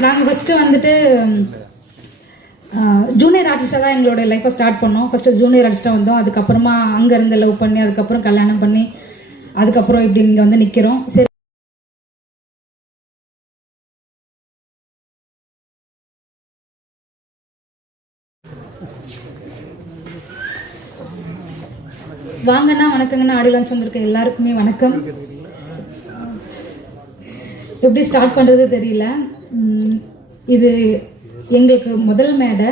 நாங்கள் ஃபஸ்ட்டு வந்துட்டு ஜூனியர் ஆர்டிஸ்டாக தான் எங்களோட லைஃப்பை ஸ்டார்ட் பண்ணோம். ஃபஸ்ட்டு ஜூனியர் ஆர்டிஸ்டாக வந்தோம். அதுக்கப்புறமா அங்கே இருந்து லவ் பண்ணி அதுக்கப்புறம் கல்யாணம் பண்ணி அதுக்கப்புறம் இப்படி இங்கே வந்து நிற்கிறோம் சரி. வாங்கண்ணா வணக்கங்கண்ணா. ஆடியோ லான்ச் வந்திருக்க. எல்லாருக்குமே வணக்கம். எப்படி ஸ்டார்ட் பண்ணுறது தெரியல. இது எங்களுக்கு முதல் மேடை.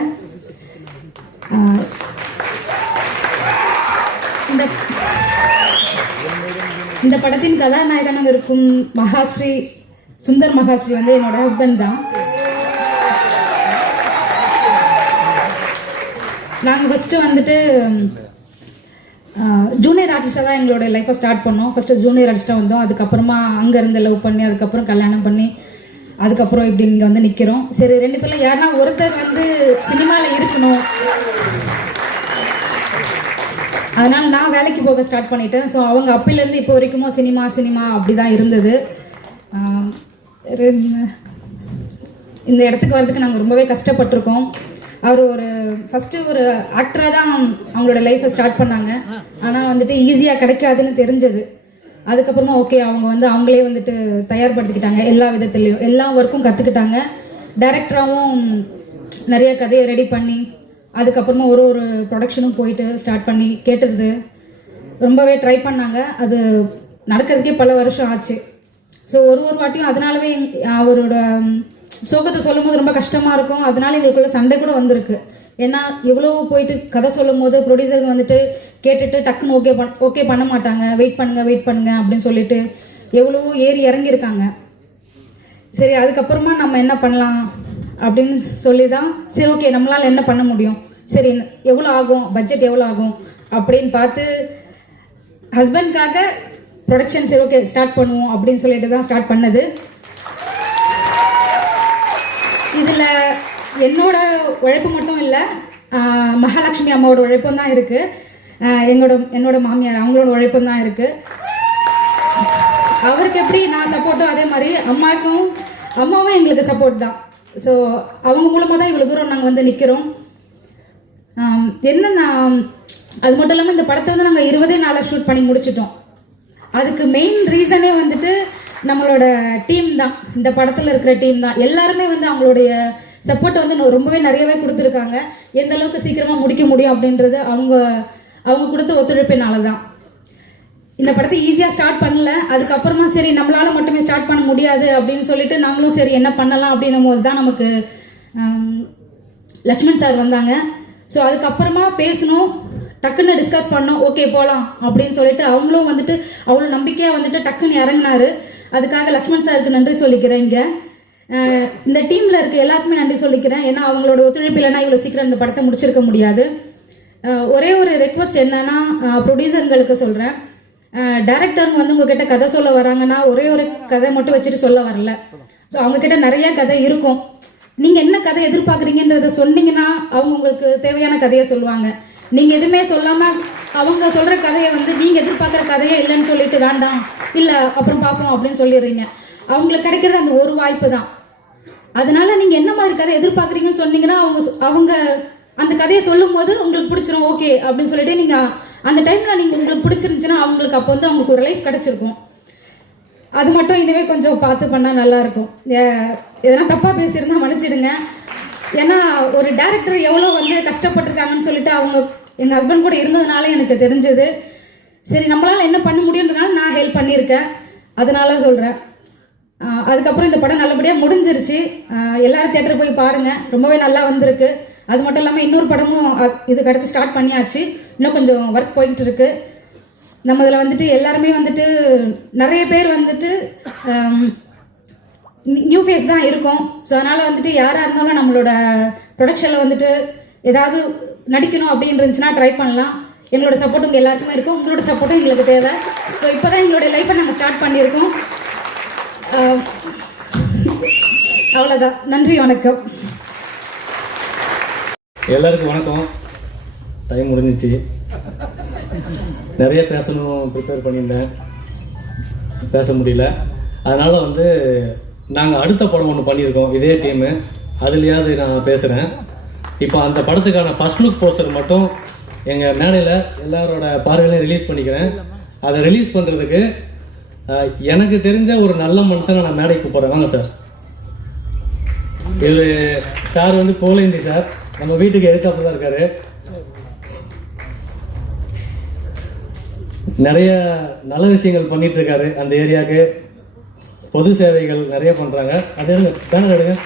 இந்த இந்த படத்தின் கதாநாயகனாக இருக்கும் மகாஸ்ரீ சுந்தர் மகாஸ்ரீ வந்து என்னோட ஹஸ்பண்ட் தான். நாங்கள் ஃபஸ்ட்டு வந்துட்டு ஜூனியர் ஆர்டிஸ்டாக தான் எங்களோட லைஃப்பை ஸ்டார்ட் பண்ணோம். ஃபஸ்ட்டு ஜூனியர் ஆர்டிஸ்டாக வந்தோம். அதுக்கப்புறமா அங்கேருந்து லவ் பண்ணி அதுக்கப்புறம் கல்யாணம் பண்ணி அதுக்கப்புறம் இப்படி இங்கே வந்து நிற்கிறோம் சரி ரெண்டு பேரில் யாருன்னா ஒருத்தர் வந்து சினிமாவில் இருக்கணும். அதனால் நான் வேலைக்கு போக ஸ்டார்ட் பண்ணிட்டேன். ஸோ அவங்க அப்பிலேருந்து இப்போ வரைக்குமோ சினிமா சினிமா அப்படி தான் இருந்தது இந்த இடத்துக்கு வரதுக்கு நாங்கள் ரொம்பவே கஷ்டப்பட்டிருக்கோம். அவர் ஒரு ஃபஸ்ட்டு ஒரு ஆக்டராக தான் அவங்களோட லைஃப்பை ஸ்டார்ட் பண்ணாங்க. ஆனால் வந்துட்டு ஈஸியாக கிடைக்காதுன்னு தெரிஞ்சது. அதுக்கப்புறமா ஓகே அவங்க வந்து அவங்களே வந்துட்டு தயார்படுத்திக்கிட்டாங்க. எல்லா விதத்துலேயும் எல்லா ஒர்க்கும் கற்றுக்கிட்டாங்க டைரக்டராகவும் நிறைய கதையை ரெடி பண்ணி அதுக்கப்புறமா ஒரு ஒரு ப்ரொடக்ஷனும் போயிட்டு ஸ்டார்ட் பண்ணி கேட்டுருது ரொம்பவே ட்ரை பண்ணாங்க. அது நடக்கிறதுக்கே பல வருஷம் ஆச்சு. ஸோ ஒரு ஒரு வாட்டியும் அதனாலவே அவரோட சோகத்தை சொல்லும் போது ரொம்ப கஷ்டமாக இருக்கும். அதனால எங்களுக்குள்ள சண்டை கூட வந்திருக்கு. ஏன்னா எவ்வளோ போயிட்டு கதை சொல்லும் போது ப்ரொடியூசர்ஸ் வந்துட்டு கேட்டுட்டு டக்குன்னு ஓகே பண் ஓகே பண்ண மாட்டாங்க. வெயிட் பண்ணுங்க வெயிட் பண்ணுங்க அப்படின்னு சொல்லிட்டு எவ்வளோ ஏறி இறங்கியிருக்காங்க. சரி அதுக்கப்புறமா நம்ம என்ன பண்ணலாம் அப்படின்னு சொல்லி தான் சரி ஓகே நம்மளால் என்ன பண்ண முடியும்? சரி எவ்வளோ ஆகும்? பட்ஜெட் எவ்வளோ ஆகும்? அப்படின்னு பார்த்து ஹஸ்பண்ட்காக ப்ரொடக்ஷன் சரி ஓகே ஸ்டார்ட் பண்ணுவோம் அப்படின்னு சொல்லிட்டு தான் ஸ்டார்ட் பண்ணது. இதில் என்னோட உழைப்பு மட்டும் இல்லை மகாலட்சுமி அம்மாவோட உழைப்பும் தான் இருக்குது எங்களோட என்னோட மாமியார் அவங்களோட உழைப்பும் தான் இருக்குது அவருக்கு எப்படி நான் சப்போர்ட்டோ அதே மாதிரி அம்மாவுக்கும் அம்மாவும் எங்களுக்கு சப்போர்ட் தான். ஸோ அவங்க மூலமாக தான் இவ்வளோ தூரம் நாங்கள் வந்து நிற்கிறோம் என்னென்ன அது மட்டும் இல்லாமல் இந்த படத்தை வந்து நாங்கள் இருபதே நாளில் ஷூட் பண்ணி முடிச்சிட்டோம். அதுக்கு மெயின் ரீசனே வந்துட்டு நம்மளோட டீம் தான். இந்த படத்தில் இருக்கிற டீம் தான். எல்லாருமே வந்து அவங்களுடைய சப்போர்ட் வந்து ரொம்பவே நிறையவே கொடுத்துருக்காங்க. எந்த அளவுக்கு சீக்கிரமாக முடிக்க முடியும் அப்படின்றது அவங்க அவங்க கொடுத்த ஒத்துழைப்பினால தான் இந்த படத்தை ஈஸியாக ஸ்டார்ட் பண்ணல. அதுக்கப்புறமா சரி நம்மளால மட்டுமே ஸ்டார்ட் பண்ண முடியாது அப்படின்னு சொல்லிட்டு நாங்களும் சரி என்ன பண்ணலாம் அப்படின்னும் போது தான் நமக்கு லக்ஷ்மண் சார் வந்தாங்க. ஸோ அதுக்கப்புறமா பேசணும் டக்குன்னு டிஸ்கஸ் பண்ணோம். ஓகே போகலாம் அப்படின்னு சொல்லிட்டு அவங்களும் வந்துட்டு அவ்வளோ நம்பிக்கையாக வந்துட்டு டக்குன்னு இறங்குனாரு. அதுக்காக லக்ஷ்மண் சாருக்கு நன்றி சொல்லிக்கிறேன் இங்கே. இந்த டீமில் இருக்க எல்லாருக்குமே நன்றி சொல்லிக்கிறேன். ஏன்னா அவங்களோட ஒத்துழைப்பு இல்லைன்னா இவ்வளோ சீக்கிரம் இந்த படத்தை முடிச்சிருக்க முடியாது. ஒரே ஒரு ரெக்வஸ்ட் என்னன்னா ப்ரொடியூசருங்களுக்கு சொல்கிறேன் டேரக்டருங்க வந்து உங்ககிட்ட கதை சொல்ல வராங்கன்னா ஒரே ஒரு கதை மட்டும் வச்சுட்டு சொல்ல வரல. ஸோ அவங்க கிட்ட நிறைய கதை இருக்கும். நீங்க என்ன கதை எதிர்பார்க்குறீங்கன்றத சொன்னீங்கன்னா அவங்க உங்களுக்கு தேவையான கதையை சொல்லுவாங்க. நீங்க எதுவுமே சொல்லாம அவங்க சொல்ற கதையை வந்து நீங்க எதிர்பார்க்குற கதையே இல்லைன்னு சொல்லிட்டு வேண்டாம். இல்லை அப்புறம் பார்ப்போம் அப்படின்னு சொல்லிடுறீங்க. அவங்களுக்கு கிடைக்கிறது அந்த ஒரு வாய்ப்பு தான். அதனால நீங்க என்ன மாதிரி கதை எதிர்பார்க்குறீங்கன்னு சொன்னீங்கன்னா அவங்க அவங்க அந்த கதையை சொல்லும் போது உங்களுக்கு பிடிச்சிரும் ஓகே அப்படின்னு சொல்லிட்டு நீங்க அந்த டைம்ல நீங்க உங்களுக்கு பிடிச்சிருந்துச்சுன்னா அவங்களுக்கு அப்போ வந்து அவங்களுக்கு ஒரு லைஃப் கிடைச்சிருக்கும். அது மட்டும் இனிமே கொஞ்சம் பார்த்து பண்ணா நல்லா இருக்கும். எதனா தப்பா பேசியிருந்தா மன்னிச்சிடுங்க. ஏன்னா ஒரு டேரக்டர் எவ்வளோ வந்து கஷ்டப்பட்டிருக்காங்கன்னு சொல்லிட்டு அவங்க எங்க ஹஸ்பண்ட் கூட இருந்ததுனால எனக்கு தெரிஞ்சது. சரி நம்மளால என்ன பண்ண முடியுன்றதுனால நான் ஹெல்ப் பண்ணியிருக்கேன். அதனால சொல்றேன். அதுக்கப்புறம் இந்த படம் நல்லபடியாக முடிஞ்சிருச்சு. எல்லாரும் தேட்டர் போய் பாருங்கள் ரொம்பவே நல்லா வந்திருக்கு. அது மட்டும் இல்லாமல் இன்னொரு படமும் இதுக்கு அடுத்து ஸ்டார்ட் பண்ணியாச்சு. இன்னும் கொஞ்சம் ஒர்க் போயிட்டு இருக்கு நம்ம இதில் வந்துட்டு எல்லாருமே வந்துட்டு நிறைய பேர் வந்துட்டு நியூ ஃபேஸ் தான் இருக்கும். ஸோ அதனால் வந்துட்டு யாராக இருந்தாலும் நம்மளோட ப்ரொடக்ஷனில் வந்துட்டு ஏதாவது நடிக்கணும் அப்படின்னு இருந்துச்சுன்னா ட்ரை பண்ணலாம். எங்களோட சப்போர்ட் உங்கள் எல்லாருக்குமே இருக்கும். உங்களோட சப்போர்ட்டும் எங்களுக்கு தேவை. ஸோ இப்போ தான் எங்களோட லைஃப்பை நாங்கள் ஸ்டார்ட் பண்ணியிருக்கோம். அவ்வளோதான் நன்றி வணக்கம். எல்லாருக்கும் வணக்கம். டைம் முடிஞ்சிச்சு. நிறைய பேசணும் ப்ரிப்பேர் பண்ணியிருந்தேன். பேச முடியல. அதனால் வந்து நாங்கள் அடுத்த படம் ஒன்று பண்ணியிருக்கோம். இதே டீமு அதுலேயாவது நான் பேசுகிறேன் இப்போ அந்த படத்துக்கான ஃபர்ஸ்ட் லுக் போஸ்டர் மட்டும் எங்கள் மேடையில் எல்லாரோட பார்வையிலையும் ரிலீஸ் பண்ணிக்கிறேன். அதை ரிலீஸ் பண்ணுறதுக்கு எனக்கு தெரிஞ்ச ஒரு நல்ல மனுஷனை நான் மேடைக்கு போகிறேன் வாங்க சார். இது சார் வந்து போலேந்தி சார். நம்ம வீட்டுக்கு எதுக்காப்புல தான் இருக்காரு. நிறைய நல்ல விஷயங்கள் பண்ணிட்டு இருக்காரு அந்த ஏரியாவுக்கு. பொது சேவைகள் நிறைய பண்ணுறாங்க அது எடுங்க பேனர் எடுங்க.